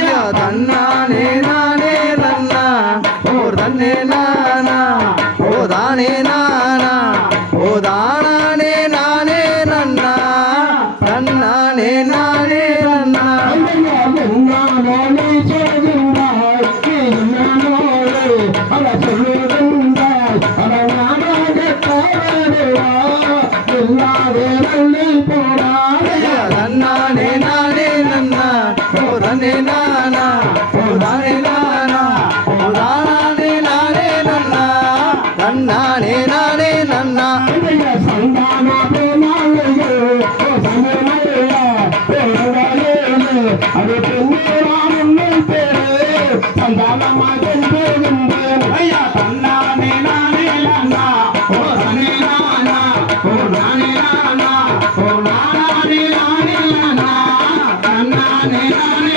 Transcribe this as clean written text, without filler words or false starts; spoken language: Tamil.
ஐயா தன்னானே நானே நன்னா ஓ தன்னே நானா ஓ தானே நானா ஓ தானே நானே நன்னா தன்னானே நானே நன்னா தன்னானே நானே நன்னா ஓ தன்னே நானா ஓ தானே நானா ஓ தானே நானே நன்னா தன்னானே நானே நன்னா அது